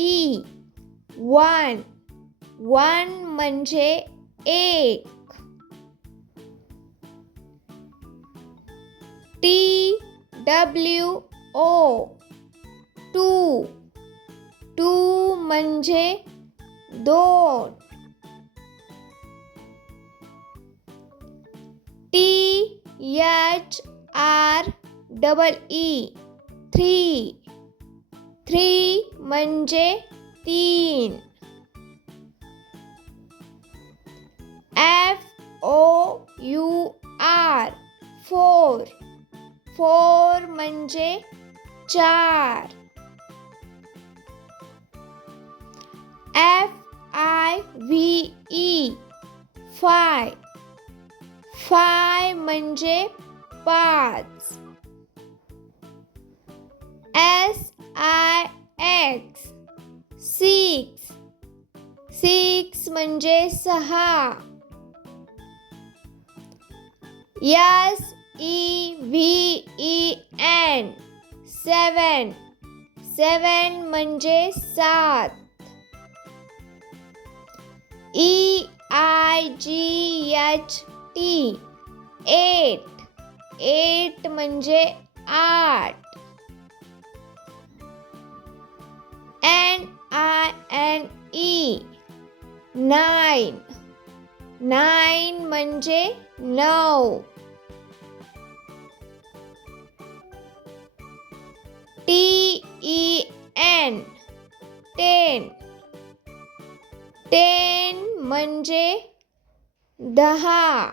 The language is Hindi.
ई वन वन म्हणजे एक. T W O two two म्हणजे दोन. T H R double E three three म्हणजे तीन. F O U R four four म्हणजे चार. एफ़ आय व्ही ई फाय फाय म्हणजे पाच. सिक्स म्हणजे सहा. S, E, V, E, N. Seven. Seven म्हणजे सात. E, I, G, H, T. Eight. Eight म्हणजे आठ. नाईन. नाईन म्हणजे नऊ. T E N ten. Ten म्हणजे दहा.